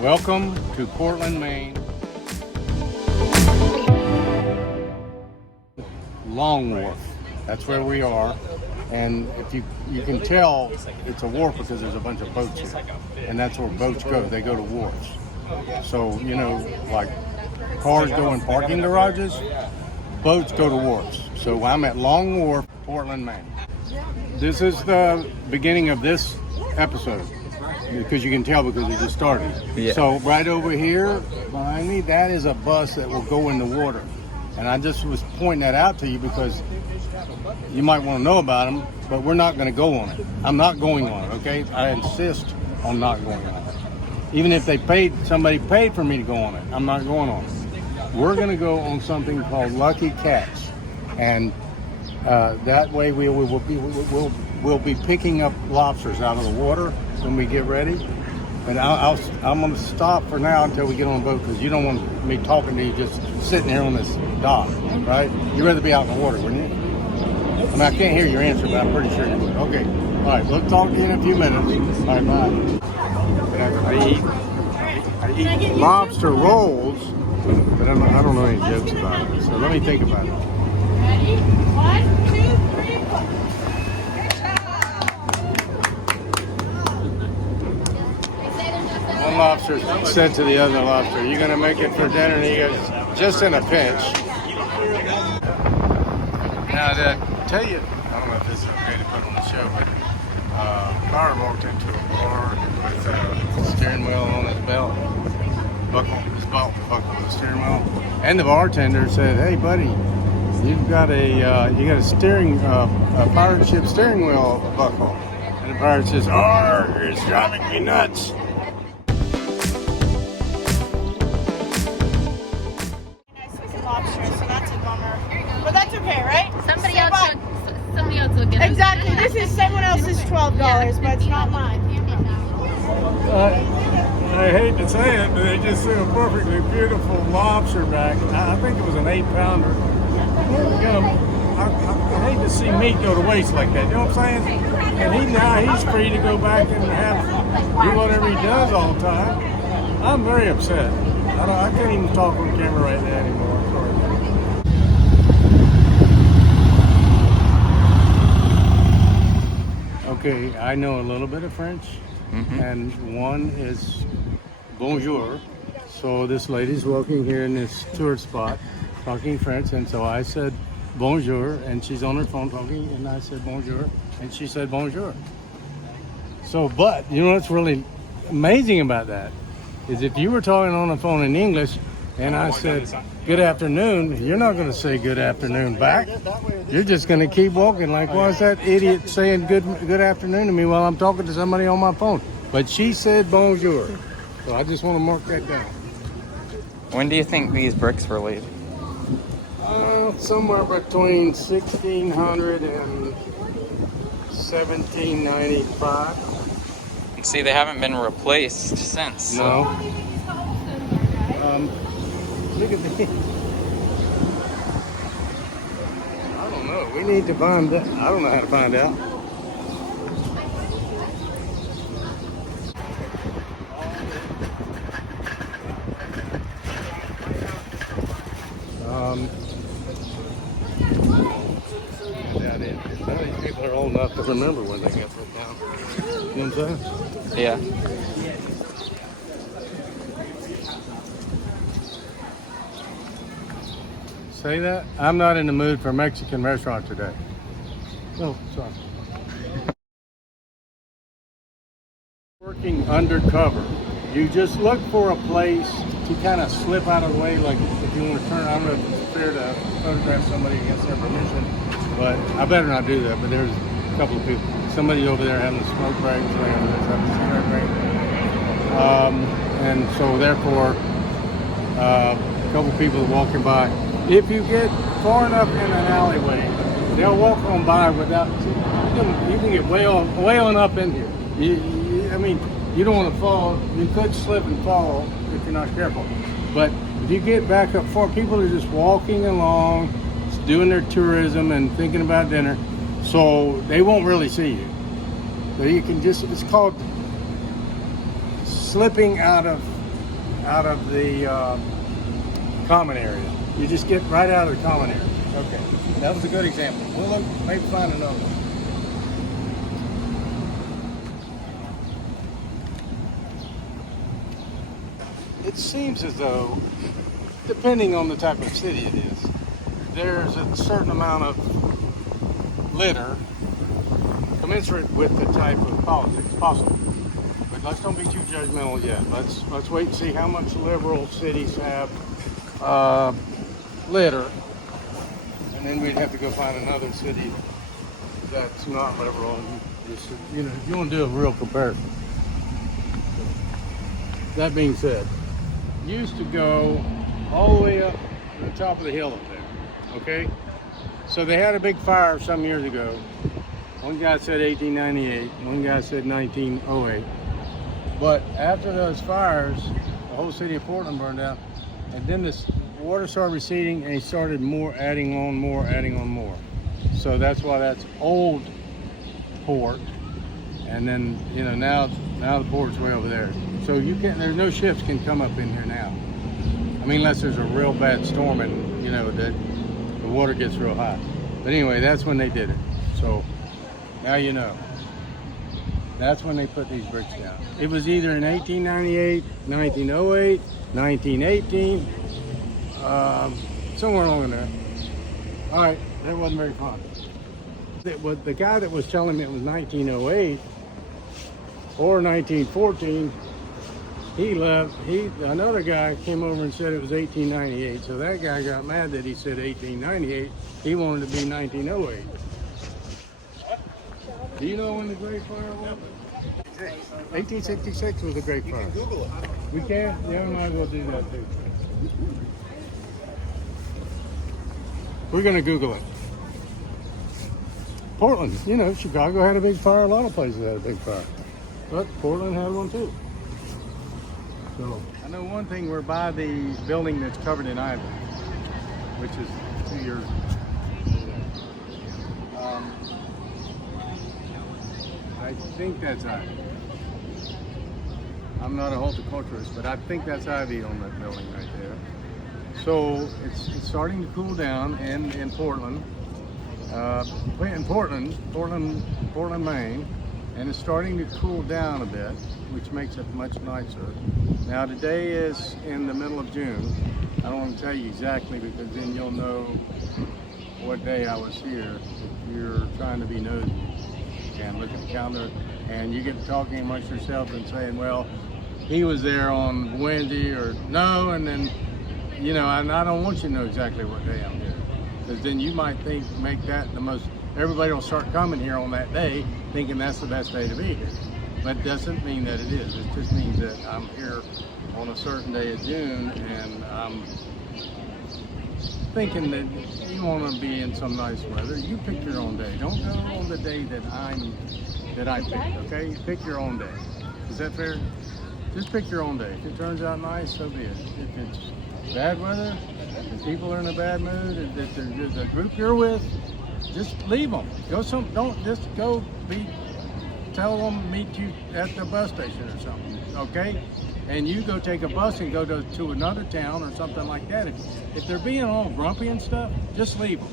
Welcome to Portland, Maine. Long Wharf. That's where we are. And if you can tell it's a wharf because there's a bunch of boats here. And that's where boats go. They go to wharfs. So, you know, like cars go in parking garages, boats go to wharfs. So I'm at Long Wharf, Portland, Maine. This is the beginning of this episode. Because you can tell because it just started. Yeah. So right over here behind me, that is a bus that will go in the water. And I just was pointing that out to you because you might want to know about them, but we're not going to go on it. I'm not going on it, okay? I insist on not going on it. Even if somebody paid for me to go on it, I'm not going on it. We're going to go on something called Lucky Catch. And that way we'll be picking up lobsters out of the water when we get ready. And I'm going to stop for now until we get on the boat because you don't want me talking to you just sitting here on this dock, right? You'd rather be out in the water, wouldn't you? I mean, I can't hear your answer, but I'm pretty sure you would. Okay. All right. We'll talk to you in a few minutes. All right. Bye. I eat lobster rolls, but I don't know any jokes about it. So let me think about it. Ready? 1, 2, 3, 4. One lobster said to the other lobster, "You gonna make it for dinner?" And he goes, "Just in a pinch." Now to tell you, I don't know if this is okay to put on the show, but Byron walked into a bar with a steering wheel on his belt, buckle with a steering wheel, and the bartender said, "Hey, buddy, you've got a steering a pirate ship steering wheel buckle," and the pirate says, "Arr, it's driving me nuts." Lobster, so that's a bummer. But that's okay, right? Somebody else will get it. Exactly. This is someone else's $12, but it's not mine. I hate to say it, but they just threw a perfectly beautiful lobster back. I think it was an 8-pounder. You know, I hate to see meat go to waste like that. You know what I'm saying? And he's free to go back and do whatever he does all the time. I'm very upset. I can't even talk on camera right now anymore. Okay, I know a little bit of French, and one is bonjour. So this lady's walking here in this tourist spot, talking French, and so I said bonjour, and she's on her phone talking, and I said bonjour, and she said bonjour. So, but you know what's really amazing about that is if you were talking on the phone in English, and I said good afternoon, you're not going to say good afternoon back. You're just going to keep walking like, why is that idiot saying good afternoon to me while I'm talking to somebody on my phone? But she said bonjour. So I just want to mark that down. When do you think these bricks were laid? Somewhere between 1600 and 1795. See, they haven't been replaced since. No. Look at me. I don't know. We need to find that. I don't know how to find out. None of these people are old enough to remember when they got put down. You know what I'm saying? Yeah. Say that? I'm not in the mood for a Mexican restaurant today. Oh, sorry. Working undercover. You just look for a place to kind of slip out of the way, like if you want to turn. I don't know if it's fair to photograph somebody against their permission, but I better not do that. But there's a couple of people. Somebody over there having a smoke break, somebody over there having a cigarette break. And so therefore, a couple of people are walking by. If you get far enough in an alleyway, they'll walk on by without. You can get way on up in here. I mean, you don't want to fall. You could slip and fall if you're not careful. But if you get back up far, people are just walking along, doing their tourism and thinking about dinner, so they won't really see you. So you can just. It's called slipping out of out of the common area. You just get right out of the common area. Okay, that was a good example. We'll look, maybe find another one. It seems as though, depending on the type of city it is, there's a certain amount of litter commensurate with the type of politics possible. But let's don't be too judgmental yet. Let's wait and see how much liberal cities have litter, and then we'd have to go find another city that's not liberal. And just, you know, if you want to do a real comparison. That being said, used to go all the way up to the top of the hill up there. Okay, so they had a big fire some years ago. One guy said 1898, one guy said 1908. But after those fires, the whole city of Portland burned down, and then this water started receding, and he started adding on more. So that's why that's old port, and then you know now the port's way over there. So you can't. There's no ships can come up in here now. I mean, unless there's a real bad storm and you know that the water gets real high. But anyway, that's when they did it. So now you know. That's when they put these bricks down. It was either in 1898, 1908, 1918, somewhere along in there. All right, that wasn't very fun. The guy that was telling me it was 1908 or 1914, he left. Another guy came over and said it was 1898. So that guy got mad that he said 1898. He wanted to be 1908. Do you know when the Great Fire was? 1866 was the Great Fire. You can Google it. We can? Yeah, we might as well do that too. We're going to Google it. Portland, you know, Chicago had a big fire. A lot of places had a big fire. But Portland had one too. So I know one thing, we're by the building that's covered in ivy, which is 2 years. I think that's ivy. I'm not a horticulturist, but I think that's ivy on that building right there. So it's starting to cool down in Portland, Portland, Maine, and it's starting to cool down a bit, which makes it much nicer. Now today is in the middle of June. I don't want to tell you exactly because then you'll know what day I was here if you're trying to be nosy. And look at the calendar, and you get to talking amongst yourselves and saying, well, he was there on Wednesday or no, and then, you know, and I don't want you to know exactly what day I'm here, because then you might make that the most, everybody will start coming here on that day thinking that's the best day to be here. But it doesn't mean that it is. It just means that I'm here on a certain day of June, and I'm thinking that you want to be in some nice weather. You pick your own day. Don't go on the day that I pick, okay? Pick your own day. Is that fair? Just pick your own day. If it turns out nice, so be it. If it's bad weather, if people are in a bad mood, if there's a group you're with, just leave them. Don't just go tell them meet you at the bus station or something, okay? And you go take a bus and go to another town or something like that. If they're being all grumpy and stuff, just leave them.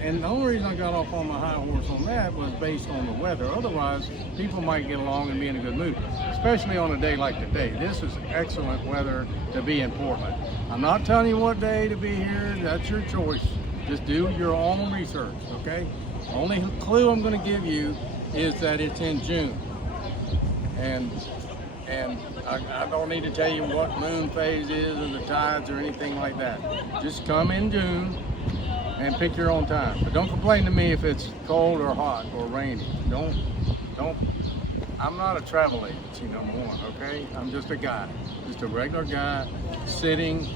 And the only reason I got off on my high horse on that was based on the weather. Otherwise, people might get along and be in a good mood, especially on a day like today. This is excellent weather to be in Portland. I'm not telling you what day to be here. That's your choice. Just do your own research, okay? The only clue I'm going to give you is that it's in June. And I don't need to tell you what moon phase is or the tides or anything like that. Just come in June and pick your own time. But don't complain to me if it's cold or hot or rainy. Don't. I'm not a travel agency, number one, okay? I'm just a guy, just a regular guy sitting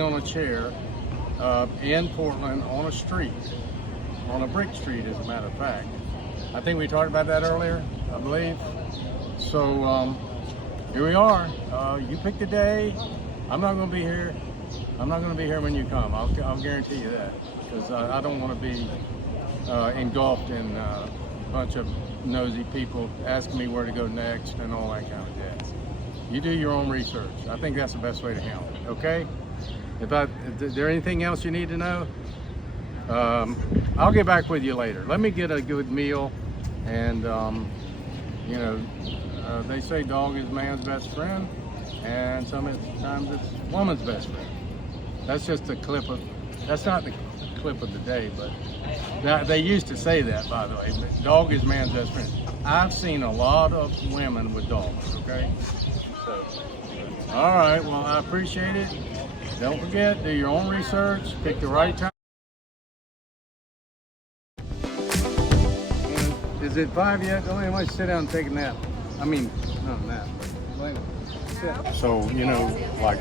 on a chair in Portland on a street, on a brick street as a matter of fact. I think we talked about that earlier, I believe. So here we are. You pick the day. I'm not going to be here. I'm not going to be here when you come. I'll guarantee you that, because I don't want to be engulfed in a bunch of nosy people asking me where to go next and all that kind of jazz. You do your own research. I think that's the best way to handle it. Okay. Is there anything else you need to know? I'll get back with you later. Let me get a good meal, and you know, they say dog is man's best friend, and sometimes it's woman's best friend. That's just a clip of. That's not the clip of the day, but they used to say that, by the way. Dog is man's best friend. I've seen a lot of women with dogs. Okay. So, all right. Well, I appreciate it. Don't forget, do your own research. Pick the right time. Is it 5 yet? Don't anybody sit down and take a nap. I mean, not a nap, but wait a minute. So, you know, like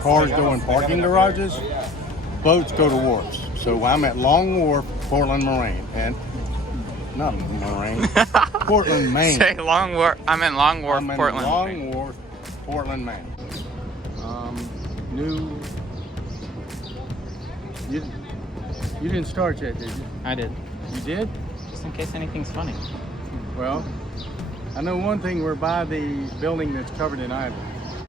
cars go in parking garages, boats go to wharfs. So I'm at Long Wharf, Portland, Maine, and not Maine, Portland, Maine. Say Long Wharf. I'm in Long Wharf, I'm in Portland. Long Wharf, Portland, Maine. You didn't start yet, did you? I did. You did? Just in case anything's funny. Well, I know one thing. We're by the building that's covered in ivy.